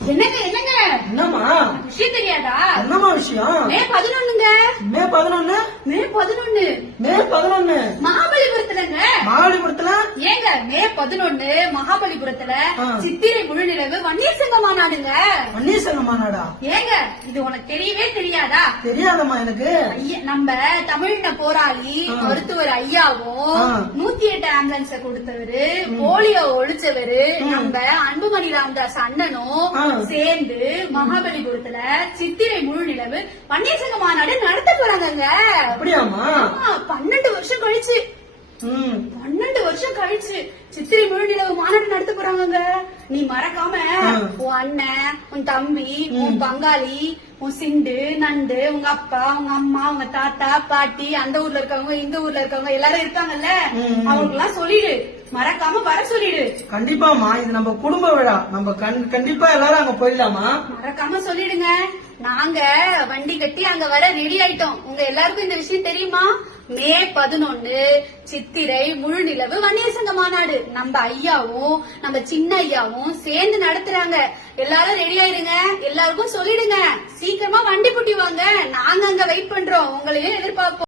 என்னங்க என்னங்க என்னம்மா விஷயம் தெரியாதா? என்னம்மா விஷயம்? மே 11ங்க. மே 11 மே 11 மே 11 மகாபலிபுரத்துலங்க. மகாபலிபுரத்துல ஏங்க மே 11 மகாபலிபுரத்துல ஆ. சித்திரை முழுநிலவு வன்னியர் சங்க மாநாடுங்க. வன்னியர் சங்க மாநாடா? ஏங்க இது உனக்கு தெரியவே தெரியாதா? தெரியாதம்மா எனக்கு. நம்ம தமிழ்ன போராளி ஆ. மருத்துவர் ஐயாவும் ஆ. 108 ஆம்புலன்ஸ கொடுத்தவரு, போலியோ ஒழிச்சவரு நம்ம அன்புமணி ராமதாஸ் அண்ணனும் ஆ. சேர்ந்து மகாபலிபுரத்துல சித்திரை முழுநிலவு வன்னியர் சங்க மாநாடு நடத்த போறாங்கங்க. அப்படியாமா? 12 வருஷம் கழிச்சு 12 வருஷம் கழிச்சு சித்திரை முழுநிலவு மாநாடு நடத்த போறாங்கங்க. நீ மறக்காம உன் அண்ணன், உன் தம்பி, உன் பங்காளி, உன் சிண்டு நண்டு, உங்க அப்பா, உங்க அம்மா, உங்க தாத்தா பாட்டி, அந்த ஊர்ல இருக்கவங்க இந்த ஊர்ல இருக்கவங்க எல்லாரும் இருக்காங்கல்ல, அவங்களுக்கு எல்லாம் சொல்லிடு, மறக்காம வர சொல்லிடு. கண்டிப்பாமா, இது நம்ம குடும்ப விழா, நம்ம கண்டிப்பா எல்லாரும் அங்க போயிடலாமா? மறக்காம சொல்லிடுங்க. நாங்க வண்டி கட்டி அங்க வர ரெடி ஆயிட்டோம். உங்க எல்லாருக்கும் இந்த விஷயம் தெரியுமா? மே 11 சித்திரை முழுநிலவு வன்னியர் சங்க மாநாடு நம்ம ஐயாவும் நம்ம சின்ன ஐயாவும் சேர்ந்து நடத்துறாங்க. எல்லாரும் ரெடி ஆயிருங்க. எல்லாருக்கும் சொல்லிடுங்க. சீக்கிரமா வண்டி புட்டி வாங்க. நாங்க அங்க வெயிட் பண்றோம். உங்களையும் எதிர்பார்ப்போம்.